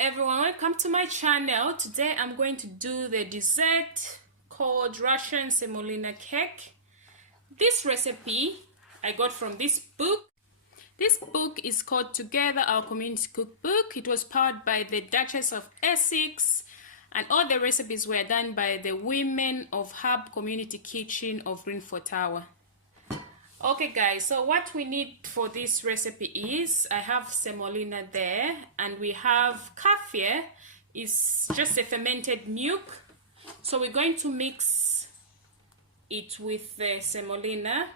everyone, welcome to my channel. Today I'm going to do the dessert called Russian Semolina cake. This recipe I got from this book. This book is called Together Our Community Cookbook. It was powered by the Duchess of Essex, and all the recipes were done by the women of Hub Community Kitchen of Greenford Tower. Okay guys, so what we need for this recipe is, I have semolina there, and we have kefir. It's just a fermented milk. So we're going to mix it with the semolina.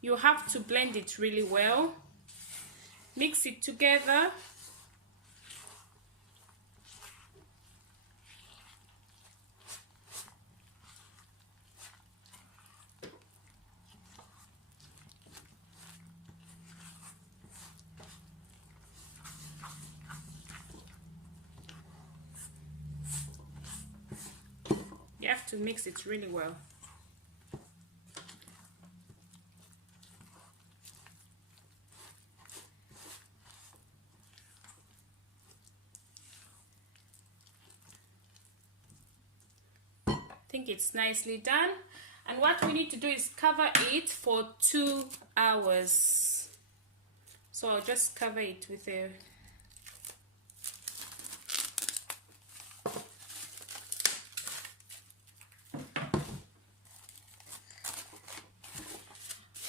You have to blend it really well. Mix it together. You have to mix it really well. I think it's nicely done. And what we need to do is cover it for 2 hours. So I'll just cover it with a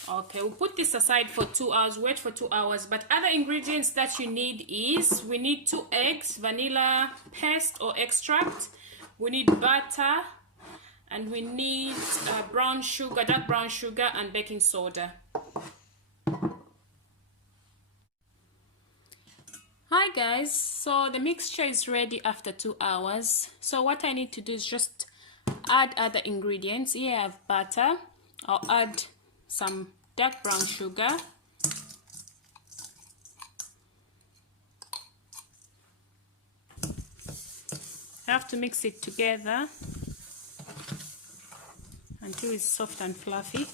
Okay, we'll put this aside for 2 hours, wait for 2 hours. But other ingredients that you need is, we need 2 eggs, vanilla paste or extract, we need butter, and we need brown sugar, dark brown sugar, and baking soda. Hi guys, so the mixture is ready after 2 hours. So what I need to do is just add other ingredients. Here I have butter. I'll add some dark brown sugar, I have to mix it together until it's soft and fluffy.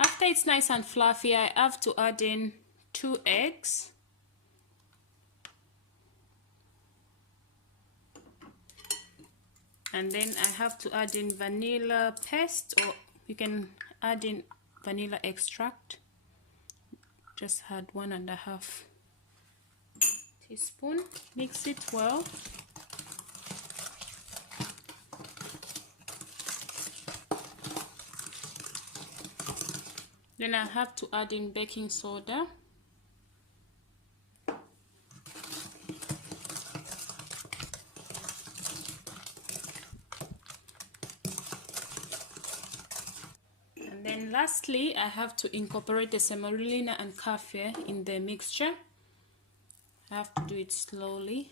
After it's nice and fluffy, I have to add in 2 eggs. And then I have to add in vanilla paste, or you can add in vanilla extract. Just add 1.5 teaspoon. Mix it well. Then I have to add in baking soda. And then lastly, I have to incorporate the semolina and kefir in the mixture. I have to do it slowly.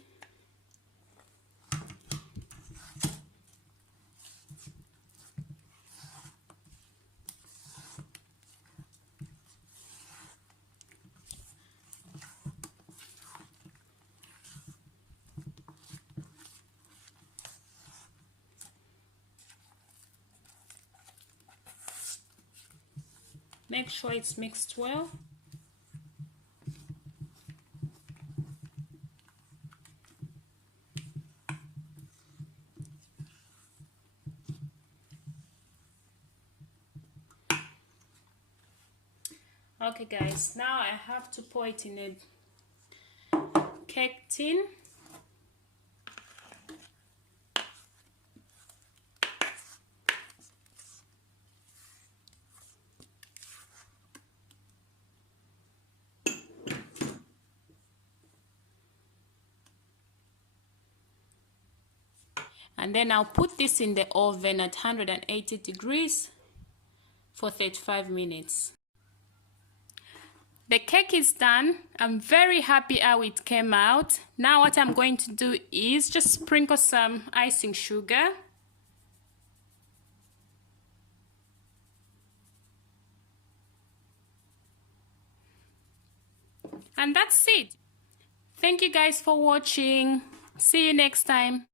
Make sure it's mixed well. Okay guys, now I have to pour it in a cake tin. And then I'll put this in the oven at 180 degrees for 35 minutes. The cake is done. I'm very happy how it came out. Now what I'm going to do is just sprinkle some icing sugar. And that's it. Thank you guys for watching. See you next time.